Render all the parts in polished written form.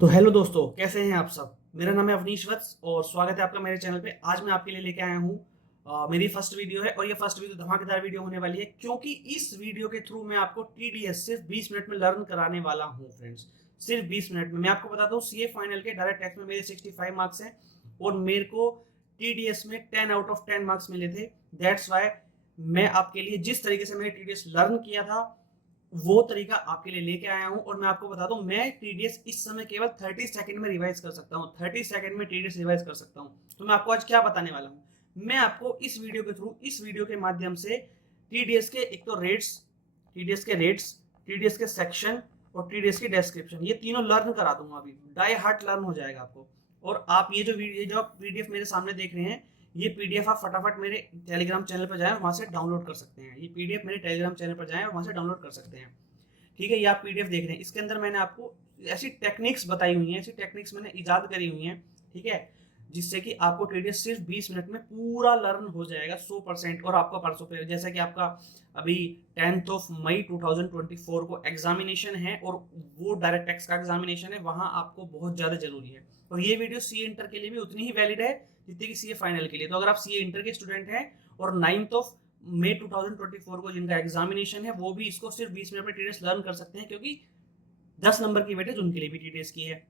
तो हेलो दोस्तों, कैसे हैं आप सब। मेरा नाम है अवनीश वत्स और स्वागत है आपका मेरे चैनल पे। आज मैं आपके लिए लेके आया हूँ मेरी फर्स्ट वीडियो है और ये फर्स्ट वीडियो धमाकेदार वीडियो होने वाली है, क्योंकि इस वीडियो के थ्रू मैं आपको टीडीएस सिर्फ 20 मिनट में लर्न कराने वाला हूँ फ्रेंड्स। सिर्फ 20 मिनट में। मैं आपको बताता हूँ, सीए फाइनल के डायरेक्ट टेस्ट में मेरे 65 मार्क्स हैं और मेरे को टीडीएस में 10 आउट ऑफ 10 मार्क्स मिले थे। दैट्स वाई मैं आपके लिए जिस तरीके से मैंने टीडीएस लर्न किया था वो तरीका आपके लिए लेके आया हूं। और मैं आपको बता दूं, मैं टीडीएस इस समय केवल 30 सेकंड में रिवाइज कर सकता हूं। 30 सेकंड में टीडीएस रिवाइज कर सकता हूं। तो मैं आपको आज क्या बताने वाला हूं, मैं आपको इस वीडियो के थ्रू, इस वीडियो के माध्यम से टीडीएस के एक तो रेट्स, टीडीएस के रेट्स, टीडीएस के सेक्शन और टीडीएस की डिस्क्रिप्शन, ये तीनों लर्न करा दूंगा। अभी डाई हार्ट लर्न हो जाएगा आपको। और आप ये जो आप पीडीएफ मेरे सामने देख रहे हैं, ये पीडीएफ आप फटाफट मेरे टेलीग्राम चैनल पर जाएं और वहां से डाउनलोड कर सकते हैं। ये पीडीएफ मेरे टेलीग्राम चैनल पर जाएं और वहां से डाउनलोड कर सकते हैं। ठीक है, ये आप पीडीएफ देख रहे हैं, इसके अंदर मैंने आपको ऐसी टेक्निक्स बताई हुई हैं, ऐसी टेक्निक्स मैंने इजाद करी हुई हैं, ठीक है, जिससे कि आपको टीडीएस सिर्फ 20 मिनट में पूरा लर्न हो जाएगा 100%। और आपका परसों पे जैसा कि आपका अभी 10 मई 2024 को एग्जामिनेशन है और वो डायरेक्ट टेक्स्ट का एग्जामिनेशन है, वहां आपको बहुत ज़्यादा जरूरी है। और ये वीडियो सीए इंटर के लिए भी उतनी ही वैलिड है जितनी कि सीए फाइनल के लिए। तो अगर आप सीए इंटर के स्टूडेंट हैं और 9 मई 2024 को जिनका एग्जामिनेशन है, वो भी इसको सिर्फ 20 मिनट में टीडीएस लर्न कर सकते हैं, क्योंकि 10 नंबर की वेटेज उनके लिए भी टीडीएस की है।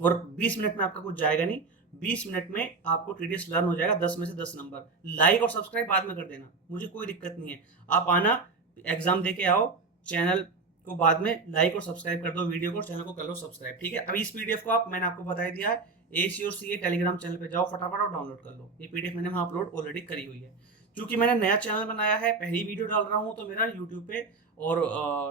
और 20 मिनट में आपका कुछ जाएगा नहीं, 20 मिनट में आपको टीडीएस लर्न हो जाएगा। 10 में से 10 नंबर। लाइक और सब्सक्राइब बाद में कर देना, मुझे कोई दिक्कत नहीं है। आप आना, एग्जाम दे के आओ, चैनल को बाद में लाइक और सब्सक्राइब कर दो, वीडियो को, चैनल को कर लो सब्सक्राइब, ठीक है। अभी इस पीडीएफ को मैंने आपको बता दिया है, एसी और सीए टेलीग्राम चैनल पे जाओ फटाफट और डाउनलोड कर लो। ये पीडीएफ मैंने वहां अपलोड ऑलरेडी करी हुई है। क्योंकि मैंने नया चैनल बनाया है, पहली वीडियो डाल रहा हूँ, तो मेरा यूट्यूब पे और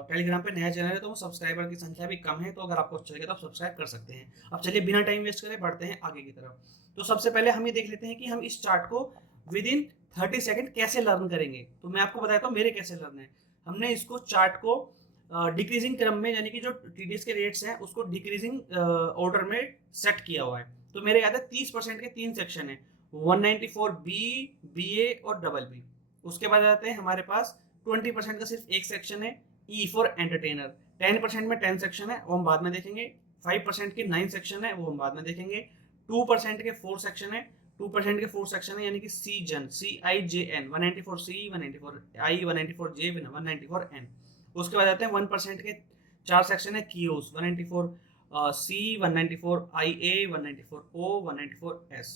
टेलीग्राम पे नया चैनल है, तो सब्सक्राइबर की संख्या भी कम है। तो अगर आपको अच्छा लगे तो आप सब्सक्राइब कर सकते हैं। अब चलिए बिना टाइम वेस्ट करे बढ़ते हैं आगे की तरफ। तो सबसे पहले हम ये देख लेते हैं कि हम इस चार्ट को विद इन 30 सेकंड कैसे लर्न करेंगे। तो मैं आपको बताता हूँ मेरे कैसे लर्न है। हमने इसको चार्ट को डिक्रीजिंग क्रम में, यानी कि जो टीडीएस के रेट्स हैं उसको डिक्रीजिंग ऑर्डर में सेट किया हुआ है। तो मेरे याद है 30% के 3 सेक्शन है, 194 बी, बी ए और डबल बी। उसके बाद आते हैं हमारे पास 20% का सिर्फ एक सेक्शन है, ई फॉर एंटरटेनर। 10% में 10 सेक्शन है, वो हम बाद में देखेंगे। 5% के 9 सेक्शन है, वो हम बाद में देखेंगे। 2% के 4 सेक्शन है, 2% के 4 सेक्शन है, यानी कि सी जन, सी आई जे एन, 194 सी, 194 आई, 194 जे, 194 एन। उसके बाद आते हैं 1% के 4 सेक्शन है, कीओस, 194 सी, 194 आई ए, 194 ओ, 194 एस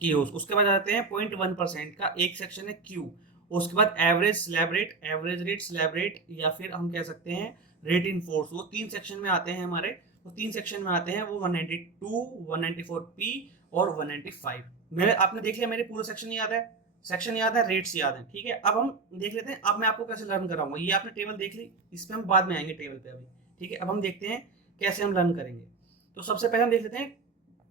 कीओस। उसके बाद आते हैं 0.1% का एक सेक्शन है, क्यू। उसके बाद average slab rate, average rate, slab rate, या फिर हम कह सकते हैं रेट इन फोर्स। वो 3 सेक्शन में आते हैं हमारे। वो 3 सेक्शन में आते हैं, वो 192, 194 पी और 195। मेरे आपने देख लिया, मेरे पूरा सेक्शन याद है, सेक्शन याद है, रेट्स याद है, ठीक है। अब हम देख लेते हैं, अब मैं आपको कैसे लर्न कराऊंगा। ये आपने टेबल देख ली, इस पर हम बाद में आएंगे टेबल पे अभी, ठीक है। अब हम देखते हैं कैसे हम लर्न करेंगे। तो सबसे पहले हम देख लेते हैं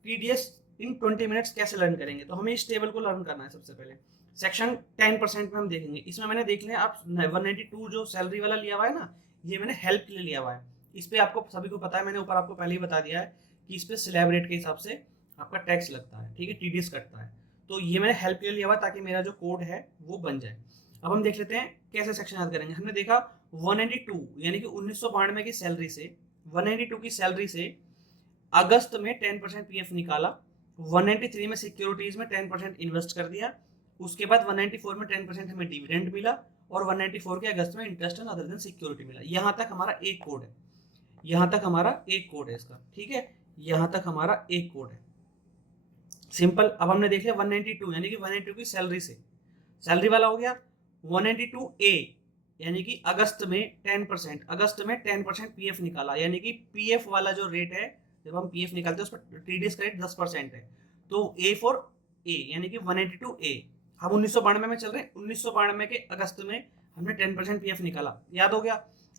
टीडीएस इन 20 मिनट्स कैसे लर्न करेंगे। तो हमें इस टेबल को लर्न करना है। सबसे पहले सेक्शन 10% में हम देखेंगे। इसमें मैंने देख लिया, आप 192 जो सैलरी वाला लिया हुआ है ना, ये मैंने हेल्प के लिए लिया हुआ है। इस पे आपको सभी को पता है, मैंने ऊपर आपको पहले ही बता दिया है कि इस पे स्लैब रेट के हिसाब से आपका टैक्स लगता है, ठीक है, टीडीएस कटता है। तो ये मैंने हेल्प के लिए लिया हुआ ताकि मेरा जो कोड है वो बन जाए। अब हम देख लेते हैं कैसे सेक्शन याद करेंगे। हमने देखा 192 यानी कि 1992 की सैलरी से, 192 की सैलरी से अगस्त में 10% पीएफ निकाला। 193 में सिक्योरिटीज में 10% इन्वेस्ट कर दिया। उसके बाद 194 में 10% हमें डिविडेंड मिला और 194 के अगस्त में interest and other than security मिला। यहां तक हमारा एक कोड है, यहां तक हमारा एक कोड है इसका, ठीक है, यहां तक हमारा एक कोड है, सिंपल। अब हमने देख लिया 192 यानी कि 192 की सैलरी से, सैलरी वाला हो गया। 192 ए यानी कि अगस्त में 10%, अगस्त में 10% पीएफ निकाला, यानी कि पीएफ वाला जो रेट है, जब हम पीएफ निकालते हैं उस पर टीडीएस का रेट 10% है। तो ए फॉर ए यानी कि 182 ए। हम 1992 में चल रहे हैं, 1992 के अगस्त में हमने 10% पीएफ निकाला, याद हो गया।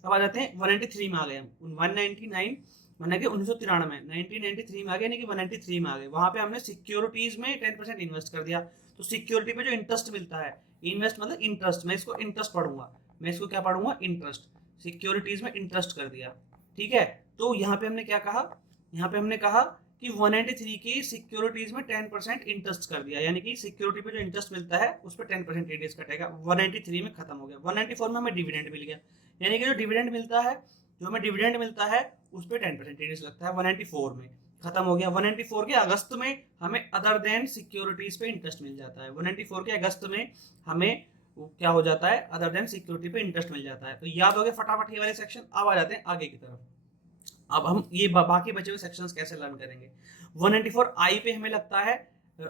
अब आ जाते हैं 193 में आ गए हम, 199 मैंने कि 1993 1993 में आ गए, यानी कि 193 में आ गए। वहां पे हमने सिक्योरिटीज में 10% इन्वेस्ट कर दिया। तो सिक्योरिटी पे जो इंटरेस्ट मिलता है, इन्वेस्ट मतलब इंटरेस्ट, मैं इसको इंटरेस्ट पढ़ूंगा, मैं इसको क्या पढ़ूंगा, इंटरेस्ट। सिक्योरिटीज में इंटरेस्ट कर दिया, ठीक है। तो यहाँ पे हमने क्या कहा, यहाँ पे हमने कहा कि 193 की सिक्योरिटीज में 10% इंटरेस्ट कर दिया, यानी कि सिक्योरिटी पे जो इंटरेस्ट मिलता है उस पर 10% टीडीएस कटेगा। 193 में खत्म हो गया। 194 में हमें डिविडेंड मिल गया, यानी कि जो डिविडेंड मिलता है, जो हमें डिविडेंड मिलता है उस पर 10% टीडीएस लगता है। 194 में खत्म हो गया। 194 के अगस्त में हमें अदर देन सिक्योरिटीज पे इंटरेस्ट मिल जाता है। 194 के अगस्त में हमें क्या हो जाता है, अदर देन सिक्योरिटी पे इंटरेस्ट मिल जाता है। तो याद हो गया फटाफट ये वाले सेक्शन। अब आ जाते हैं आगे की तरफ। अब हम ये बाकी बचे हुए सेक्शंस कैसे लर्न करेंगे। 194 आई पे हमें लगता है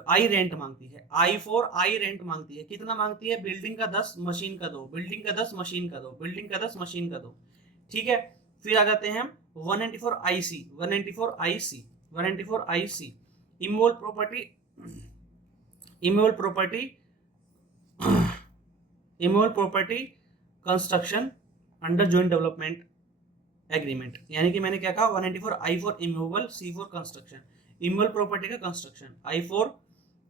आई रेंट मांगती है। I4 आई रेंट मांगती है। कितना मांगती है? बिल्डिंग का 10, मशीन का 2, बिल्डिंग का 10, मशीन का 2, बिल्डिंग का 10, मशीन का 2। ठीक है, फिर आ जाते हैं हम 194 IC। 194 IC 194 IC इमोल प्रॉपर्टी, इमोल प्रॉपर्टी, इमोल property construction under joint development agreement. यानी कि मैंने क्या कहा, 194 I4 immovable, C4 construction. Immovable property का construction, I4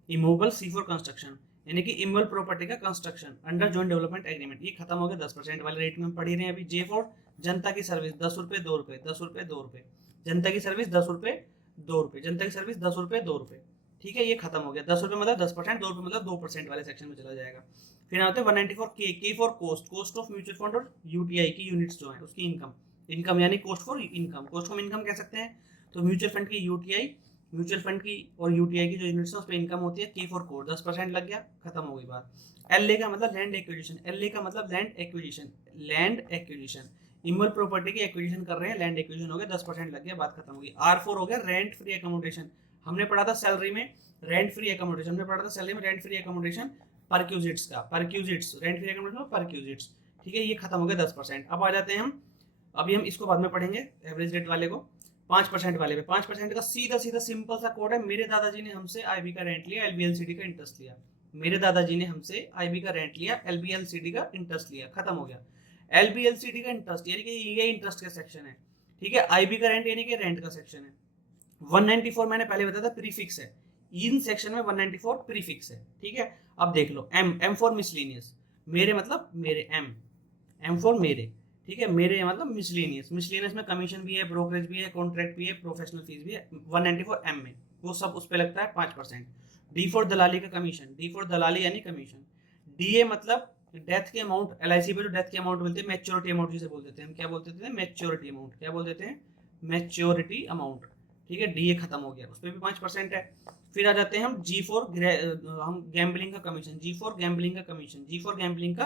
immovable, C4 construction, यानी कि इमूवेबल प्रॉपर्टी का construction under joint development agreement. ये खत्म हो गया। 10% वाले रेट में हम पढ़ ही रहे हैं अभी। J4 जनता की सर्विस 10 रुपए 2 रुपए, 10 रुपए 2 रुपए, जनता की सर्विस 10 रुपए 2 रुपए, जनता की सर्विस 10 रुपए 2 रुपए। ठीक है, ये खत्म हो गया। 10 रुपए मतलब 10%, 2 रुपए मतलब 2% वाले सेक्शन में चला जाएगा। फिर आते हैं 194 K for cost, cost of mutual fund और यूटीआई की यूनिट्स जो है उसकी इनकम। इनकम यानी cost for income, cost for income कह सकते हैं। तो म्यूचुअल फंड की यूटीआई, म्यूचुअल फंड की और यूटीआई की जो यूनिट्स है उस पर इनकम होती है। के फॉर कोड 10% लग गया, खत्म हो गई बात। एल ए का मतलब लैंड एक्विजिशन, एल ए का मतलब land acquisition, land acquisition, immovable property की एक्विजिशन कर रहे हैं, लैंड एक्विजिशन हो गया, 10% लग गया, बात खत्म हो गई। R4 हो गया रेंट फ्री अकोमोडेशन। हमने पढ़ा था सैलरी में रेंट फ्री अकोमोडेशन, हमने पढ़ा था सैलरी में रेंट फ्री अकोमोडेशन परक्यूजिट्स का, perquisites rent free accommodation perquisites. ठीक है, ये खत्म हो गया 10%। अब आ जाते हैं हम, अभी हम इसको बाद में पढ़ेंगे एवरेज रेट वाले को। 5% वाले पे 5% का सीधा सीधा सिंपल सा कोड है। मेरे दादाजी ने हमसे आईबी का रेंट लिया, एलबीएलसीडी का इंटरेस्ट लिया। मेरे दादाजी ने हमसे आईबी का रेंट लिया, एलबीएलसीडी का इंटरेस्ट लिया, खत्म हो गया। एलबीएलसीडी का इंटरेस्ट यानी कि ये इंटरेस्ट का सेक्शन है। ठीक है, आईबी का रेंट यानी कि रेंट का सेक्शन है। 194 मैंने पहले बताया था प्रीफिक्स है, इन सेक्शन में 194 प्रीफिक्स है। ठीक है, अब देख लो एम फॉर मिसलेनियस, मेरे मतलब मेरे, एम फॉर मेरे। ठीक है, मेरे मतलब मिसलेनियस, मिसलेनियस में कमीशन भी है, ब्रोकरेज भी है, कॉन्ट्रैक्ट भी है, प्रोफेशनल फीस भी है। 194 एम में वो सब उस पे लगता है 5%। डी फॉर दलाली का कमीशन, डी फॉर दलाली यानी कमीशन। डीए मतलब डेथ के अमाउंट, एलआईसी पे जो डेथ के अमाउंट मिलते हैं, मैच्योरिटी अमाउंट जिसे बोलते थे हम, क्या बोलते थे? Maturity amount. क्या बोलते थे? Maturity amount. ठीक है, डीए खत्म हो गया, उस पर भी 5% है। फिर आ जाते हैं हम जी फॉर, हम गैम्बलिंग का कमीशन, जी फॉर गैम्बलिंग का कमीशन, जी फॉर गैम्बलिंग का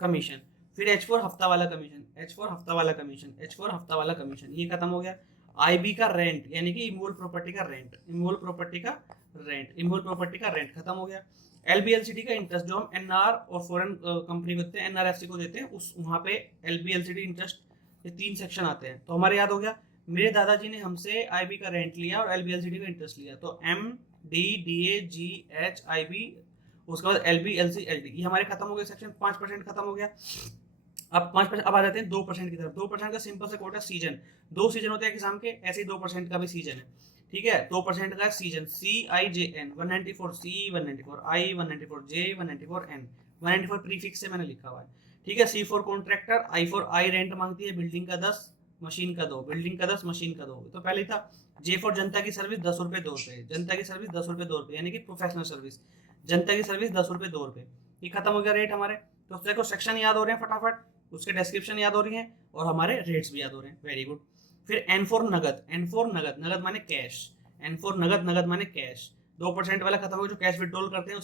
कमीशन। फिर एच फॉर हफ्ता वाला कमीशन, एच फॉर हफ्ता वाला कमीशन, एच फॉर हफ्ता वाला कमीशन, ये खत्म हो गया। आईबी का रेंट यानी कि इमूवेबल प्रॉपर्टी का रेंट, इमूवेबल प्रॉपर्टी का रेंट, इमूवेबल प्रॉपर्टी का रेंट खत्म हो गया। एलबीएलसीडी का इंटरेस्ट जो हम एनआर और फॉरेन कंपनी को देते हैं, एनआरएफसी को देते हैं, उस वहाँ पे एलबीएलसीडी इंटरेस्ट, ये 3 सेक्शन आते हैं। तो हमारे याद हो गया, मेरे दादाजी ने हमसे आईबी का रेंट लिया और एलबीएलसीडी का इंटरेस्ट लिया। तो M D D A G H I B, उसके बाद L B L C L D, ये हमारे खत्म हो गए सेक्शन। 5% खत्म हो गया। अब 5%, अब आ जाते हैं 2% की तरफ। 2% का सिंपल से कोड है सीजन। 2 सीजन होते हैं एग्जाम के, ऐसे ही 2% का भी सीजन है। ठीक है, 2% का season, CIJN 194 C 194 I 194 J 194 N, 194 prefix से मैंने लिखा हुआ है। ठीक है, C4 contractor, I4 I rent मांगती है, बिल्डिंग का 10, मशीन का 2, बिल्डिंग का 10, मशीन का 2, तो पहले ही था। J4 जनता की सर्विस 10 रुपए 2 रुपए, जनता की सर्विस 10 रुपए 2 रुपए, यानी कि प्रोफेशनल सर्विस, जनता की सर्विस 10 रुपए 2 रुपए। ये खत्म हो गया रेट हमारे। तो देखो सेक्शन याद हो रहे हैं फटाफट, उसके डिस्क्रिप्शन याद हो रही है और हमारे रेट्स भी याद हो रहे हैं, वेरी गुड। फिर एन फॉर नगद, एन फॉर नगद, नगद माने कैश, एन फॉर नगद, नगद माने कैश। 2% वाला खत्म हो, जो कैश विड्रॉल करते हैं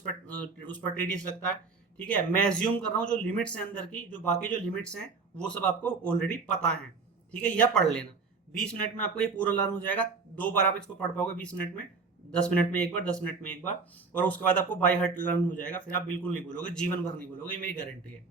उस पर टीडीएस लगता है। ठीक है, मैं एज्यूम कर रहा हूँ जो लिमिट्स हैं अंदर की, जो बाकी जो लिमिट्स हैं वो सब आपको ऑलरेडी पता है। ठीक है, या पढ़ लेना, 20 मिनट में आपको ये पूरा लर्न हो जाएगा। 2 बार आप इसको पढ़ पाओगे 20 मिनट में, 10 मिनट में एक बार, 10 मिनट में एक बार, और उसके बाद आपको बाय हार्ट लर्न हो जाएगा। फिर आप बिल्कुल नहीं भूलोगे, जीवन भर नहीं भूलोगे, मेरी गारंटी है।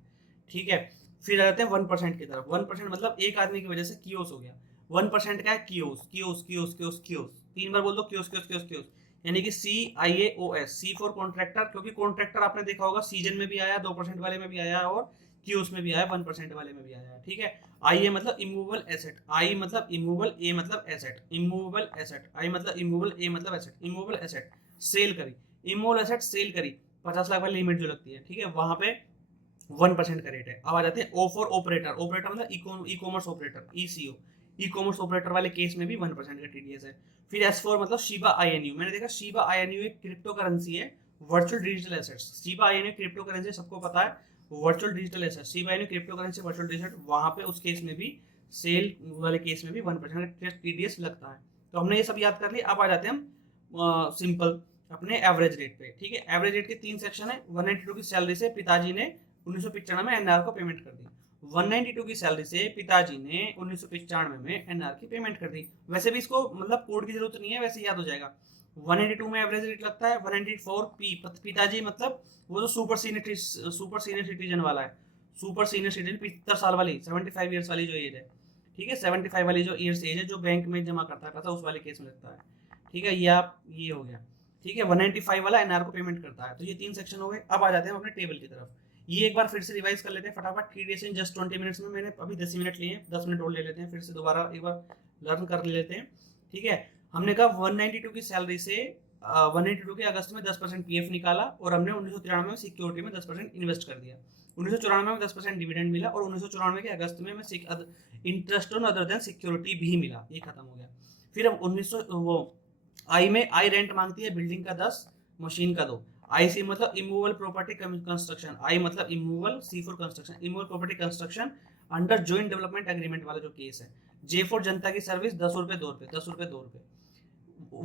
ठीक है, फिर आ जाते हैं 1% की तरफ। 1% मतलब एक आदमी की वजह से कियोस हो गया। 1% का है chaos, chaos chaos chaos chaos, 3 बार बोल दो कियोस कियोस कियोस कियोस, यानी कि CIAOS, C फॉर कॉन्ट्रैक्टर, क्योंकि कॉन्ट्रैक्टर आपने देखा होगा सीजन में भी आया, 2% वाले में भी आया और कियोस में भी आया, 1% वाले में भी आया। ठीक है, आई मतलब इमूवेबल एसेट, आई मतलब इमूवेबल, ए मतलब एसेट, इमूवेबल एसेट, आई मतलब इमूवेबल, ए मतलब एसेट, इमूवेबल एसेट सेल करी, इमूवेबल एसेट सेल करी, 50 लाख वाली लिमिट जो लगती है। ठीक है, वहां पे 1% का रेट है। अब आ जाते हैं ओ फॉर ऑपरेटर, ऑपरेटर मतलब e commerce operator, ECO, e commerce operator वाले केस में भी 1% का टीडीएस है। फिर S4 मतलब शिबा INU, मैंने देखा शिबा INU एक क्रिप्टो करेंसी है, virtual digital assets. Shiba INU crypto currency सबको पता है, virtual digital assets, Shiba INU crypto currency virtual digital, वहां पे उस केस में भी सेल वाले केस में भी 1% TDS लगता है। तो हमने ये सब याद कर लिया। अब आ जाते हैं हम सिंपल अपने एवरेज रेट पे। ठीक है, एवरेज रेट के 3 सेक्शन है। 192 की सैलरी से पिताजी ने 1995 में एनआर को पेमेंट कर दी। 192 की सैलरी से पिताजी ने 1995 में एनआर की पेमेंट कर दी। वैसे भी इसको मतलब कोड की जरूरत नहीं है, वैसे याद हो जाएगा। 182 में एवरेज रेट लगता है। 184 पिताजी मतलब वो जो सुपर सीनियर सिटीजन वाला है, सुपर सीनियर सिटीजन 75 साल वाली, 75 ईयर्स वाली जो एज है। ठीक है, 75 वाली जो ईयर्स एज है, जो बैंक में जमा करता है पैसा, उस वाले केस में लगता है। ठीक है, ये हो गया। ठीक है, 195 वाला एनआर को पेमेंट करता है। तो ये 3 सेक्शन हो गए। अब आ जाते हैं अपने टेबल की तरफ। ये एक बार फिर से रिवाइज कर लेते हैं फटाफट। TDS इन जस्ट 20 मिनट्स में, मैंने अभी 10 मिनट लिए हैं, 10 मिनट और ले लेते हैं, फिर से दोबारा एक बार लर्न कर लेते हैं। ठीक है, हमने कहा 192 की सैलरी से 192 के अगस्त में 10% PF निकाला, और हमने 1993 में सिक्योरिटी में 10% इन्वेस्ट कर दिया। 1994 में 10% डिविडेंड मिला, और 1994 के अगस्त में interest on other than security भी मिला। ये खत्म हो गया। फिर हम 1900 वो आई में आई रेंट मांगती है, बिल्डिंग का 10, मशीन का 2। आई सी मतलब इमूवेबल प्रॉपर्टी कंस्ट्रक्शन, आई मतलब immovable, C for construction, immovable property construction under joint development agreement वाला जो केस है। जे फॉर जनता की सर्विस 10 रुपए 2 रुपए, 10 रुपए 2 रुपए।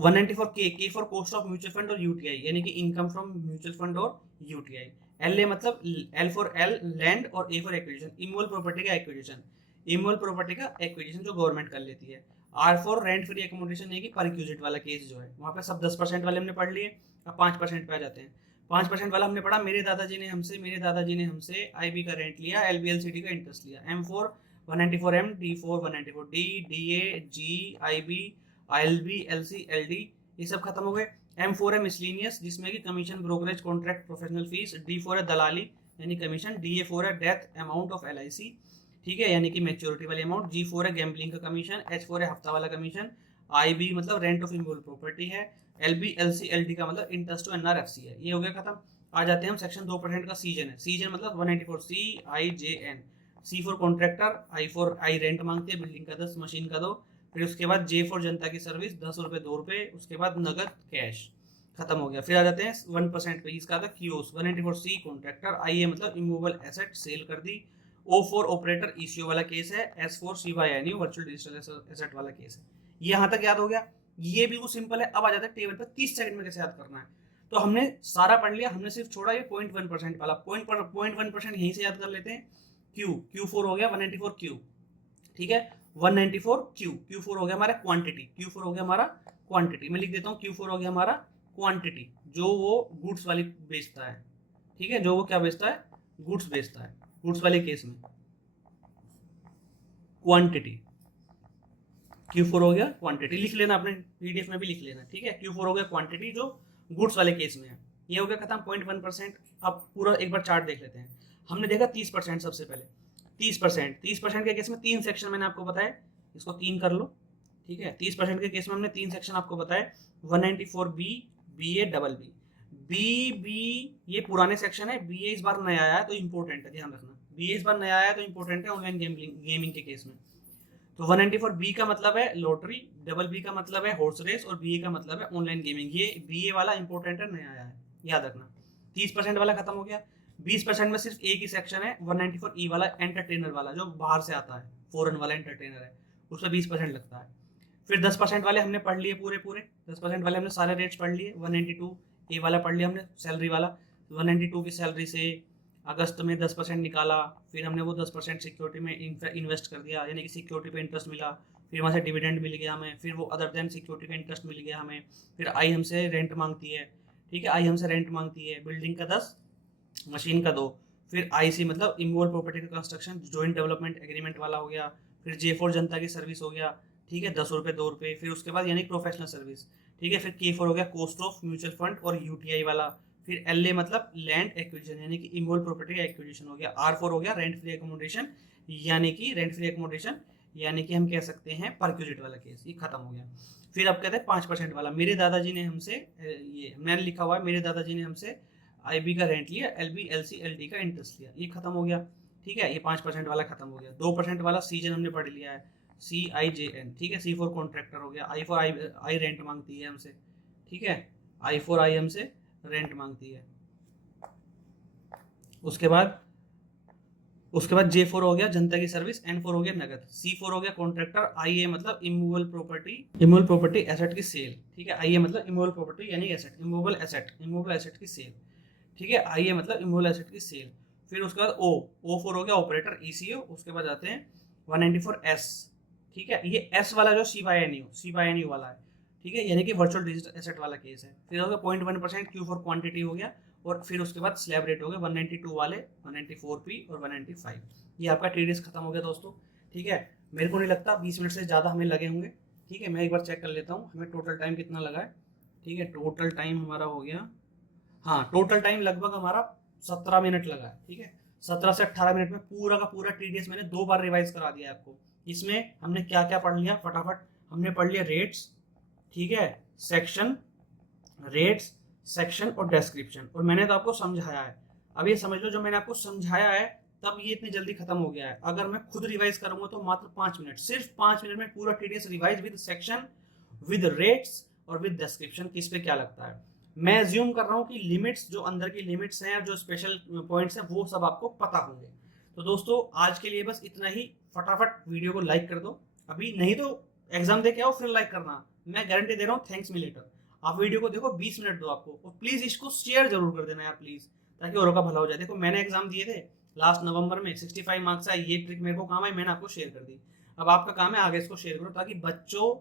194 K for cost of mutual fund और यूटीआई, यानी कि इनकम फ्रॉम म्यूचुअल फंड और यूटीआई। एल ए मतलब एल फॉर एल लैंड, और A for acquisition, immovable property का एक्विजिशन, इमूवेबल प्रॉपर्टी का एक्विजिशन जो गवर्नमेंट कर लेती है। R for rent free accommodation, है कि परक्यूजिट वाला केस जो है, वहाँ पे सब 10% वाले हमने पढ़ लिए। अब 5% पे आ जाते हैं। 5% वाला हमने पढ़ा, मेरे दादाजी ने हमसे आईबी का रेंट लिया, एलबीएलसीडी का इंटरेस्ट लिया। M four 194 M, D four 194 D, DA, G, IB, ILB, LC, LD, ये सब खत्म हो गए। M4 है मिसलिनियस, जिसमें कि commission, brokerage, contract, professional fees. D4 है दलाली यानी कमीशन। DA4 है डेथ अमाउंट ऑफ LIC, ठीक है, यानी कि मैच्योरिटी वाली अमाउंट। G4 है गैम्बलिंग का कमीशन। H4 है हफ्ता वाला कमीशन। IB मतलब रेंट ऑफ इमूवेबल प्रॉपर्टी है। LB, LC, LD का मतलब इंटरेस्ट टू NRFC है। ये हो गया खत्म। आ जाते हैं हम सेक्शन 2% का सीजन है। सीजन मतलब 194C, I, J, N। C for contractor, I rent मांगती है, बिल्डिंग का 10, मशीन का 2। फिर उसके बाद जे फॉर जनता की सर्विस 10 रुपए 2 रुपए, उसके बाद नगद कैश, खत्म हो गया। फिर आ जाते हैं 1% पे, इसका था क्यूओस। 194C contractor. आई ए मतलब इमूवेबल एसेट, सेल कर दी। O फॉर ऑपरेटर, ईसीओ वाला केस है। S for CYNU virtual digital asset वाला केस है। ये यहाँ तक याद हो गया। ये बिल्कुल सिंपल है। अब आ जाता है टेबल पे 30 सेकंड में कैसे याद करना है। तो हमने सारा पढ़ लिया, हमने सिर्फ छोड़ा ये 0.1% वाला। 0.1% यहीं से याद कर लेते हैं। Q4 हो गया 194 Q, ठीक है। 194 Q4 हो गया हमारा क्वांटिटी, Q4 हो गया हमारा क्वांटिटी। मैं लिख देता हूँ Q4 हो गया हमारा क्वांटिटी, जो वो गुड्स वाली बेचता है। ठीक है, जो वो क्या बेचता है, गुड्स बेचता है। गुड्स वाले केस में क्वांटिटी, Q4 हो गया क्वांटिटी। लिख लेना, अपने PDF में भी लिख लेना। ठीक है, Q4 हो गया क्वांटिटी जो गुड्स वाले केस में है। ये हो गया खत्म 0.1%। अब पूरा एक बार चार्ट देख लेते हैं। हमने देखा 30% सबसे पहले। 30% के केस में 3 सेक्शन मैंने आपको बताया, इसको 3 कर लो। ठीक है, 30% के केस में हमने 3 सेक्शन आपको बताया। 194B, BA, डबल बी ये पुराने सेक्शन है। BA इस बार नया आया है, तो इंपॉर्टेंट है, ध्यान रखना। BA इस बार नया आया है तो इंपॉर्टेंट है ऑनलाइन गेमिंग के केस में। तो 194B का मतलब है लॉटरी, डबल बी का मतलब है हॉर्स रेस, और BA का मतलब है ऑनलाइन गेमिंग। ये BA वाला इंपॉर्टेंट है, नया आया है, याद रखना। 30% वाला खत्म हो गया। 20% में सिर्फ एक ही सेक्शन है 194E वाला, एंटरटेनर वाला, जो बाहर से आता है, फॉरेन वाला एंटरटेनर है, उसमें 20% लगता है। फिर 10% वाले हमने पढ़ लिए पूरे 10% वाले हमने सारे रेट्स पढ़ लिए। 192A वाला पढ़ लिया हमने, सैलरी वाला। 192 की सैलरी से अगस्त में 10% निकाला, फिर हमने वो 10% सिक्योरिटी में इन्वेस्ट कर दिया, यानी कि सिक्योरिटी पे इंटरेस्ट मिला। फिर वहाँ से डिविडेंड मिल गया हमें, फिर वो अदर देन सिक्योरिटी का इंटरेस्ट मिल गया हमें। फिर आई हमसे रेंट मांगती है, ठीक है, आई हमसे रेंट मांगती है, बिल्डिंग का 10, मशीन का 2। फिर IC मतलब इमूवेबल प्रॉपर्टी का कंस्ट्रक्शन, जॉइंट डेवलपमेंट एग्रीमेंट वाला हो गया। फिर J4 जनता की सर्विस हो गया, ठीक है, 10 रुपये 2 रुपये। फिर उसके बाद यानी प्रोफेशनल सर्विस, ठीक है। फिर K4 हो गया कॉस्ट ऑफ म्यूचुअल फंड और UTI वाला। फिर LA मतलब लैंड एक्विजिशन, यानी कि इमूवेबल प्रॉपर्टी का एक्विजिशन हो गया। R4 हो गया रेंट फ्री एकोमोडेशन, यानी कि रेंट फ्री एकोमोडेशन, यानी कि हम कह सकते हैं परक्यूजिट वाला केस, ये खत्म हो गया। फिर अब कहते हैं 5% वाला। मेरे दादाजी ने हमसे, ये मैंने लिखा हुआ है, मेरे दादाजी ने हमसे IB का रेंट लिया, LB, LC, LD का इंटरेस्ट लिया, ये खत्म हो गया। ठीक है, ये 5% वाला खत्म हो गया। 2% वाला सीजन हमने पढ़ लिया है, CIJN, ठीक है। C4 कॉन्ट्रैक्टर हो गया। I4 आई रेंट मांगती है हमसे, ठीक है, I4 आई हमसे रेंट मांगती है। उसके बाद उसके बाद J4 हो गया जनता की सर्विस, N4 हो गया नगद, C4 हो गया कॉन्ट्रैक्टर, IA मतलब इमूवेबल प्रॉपर्टी एसेट की सेल, ठीक है। IA मतलब इमूवेबल प्रॉपर्टी यानी एसेट, इमूवेबल एसेट की सेल, ठीक है। IA मतलब इमूवेबल एसेट की सेल। फिर उसके बाद O4 हो गया ऑपरेटर ECO। उसके बाद आते हैं 194S, ठीक है। ये S वाला जो CYNU वाला है, ठीक है, यानी कि वर्चुअल डिजिटल एसेट वाला केस है। फिर हो गया 0.1% Q4 क्वांटिटी हो गया, और फिर उसके बाद स्लैब रेट हो गए 192 वाले, 194P और 195। ये आपका TDS खत्म हो गया दोस्तों, ठीक है। मेरे को नहीं लगता 20 मिनट से ज़्यादा हमें लगे होंगे, ठीक है। मैं एक बार चेक कर लेता हूँ हमें टोटल टाइम कितना लगा है, ठीक है। टोटल टाइम हमारा हो गया, हाँ टोटल टाइम लगभग हमारा 17 मिनट लगा है, ठीक है। 17 से 18 मिनट में पूरा का पूरा TDS मैंने 2 बार रिवाइज करा दिया है आपको। इसमें हमने क्या क्या पढ़ लिया फटाफट, हमने पढ़ लिया रेट्स, ठीक है, सेक्शन, रेट्स, सेक्शन और डिस्क्रिप्शन, और मैंने तो आपको समझाया है। अब ये समझ लो जो मैंने आपको समझाया है तब ये इतनी जल्दी खत्म हो गया है। अगर मैं खुद रिवाइज करूंगा तो मात्र 5 मिनट, सिर्फ 5 मिनट में पूरा TDS revise with section, with rates और विद डिस्क्रिप्शन। किस पे क्या लगता है, मैं अज्यूम कर रहा हूँ कि लिमिट्स, जो अंदर की लिमिट्स हैं, जो स्पेशल पॉइंट्स हैं, वो सब आपको पता होंगे। तो दोस्तों आज के लिए बस इतना ही। फटाफट वीडियो को लाइक कर दो अभी, नहीं तो एग्जाम दे के आओ फिर लाइक करना, मैं गारंटी दे रहा हूँ। Thanks me later. आप वीडियो को देखो 20 मिनट दो आपको, और प्लीज इसको शेयर जरूर कर देना यार प्लीज, ताकि औरों का भला हो जाए। देखो मैंने एग्जाम दिए थे लास्ट नवंबर में, 65 मार्क्स आए, ये ट्रिक मेरे को काम आई, मैंने आपको शेयर कर दी। अब आपका काम है आगे इसको शेयर करो, ताकि बच्चों,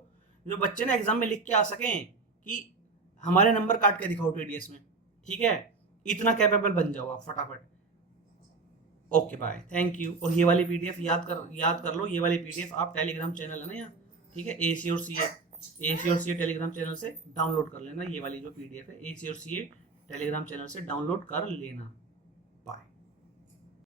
जो बच्चे ना एग्जाम में लिख के आ सकें कि हमारे नंबर काट के दिखाओ TDS में, ठीक है। इतना कैपेबल बन जाओ आप फटाफट। Okay bye, thank you. और ये वाली PDF याद कर लो, ये वाली PDF आप टेलीग्राम चैनल है ना यहाँ, ठीक है, AC और CA टेलीग्राम चैनल से डाउनलोड कर लेना। ये वाली जो PDF है AC और CA टेलीग्राम चैनल से डाउनलोड कर लेना।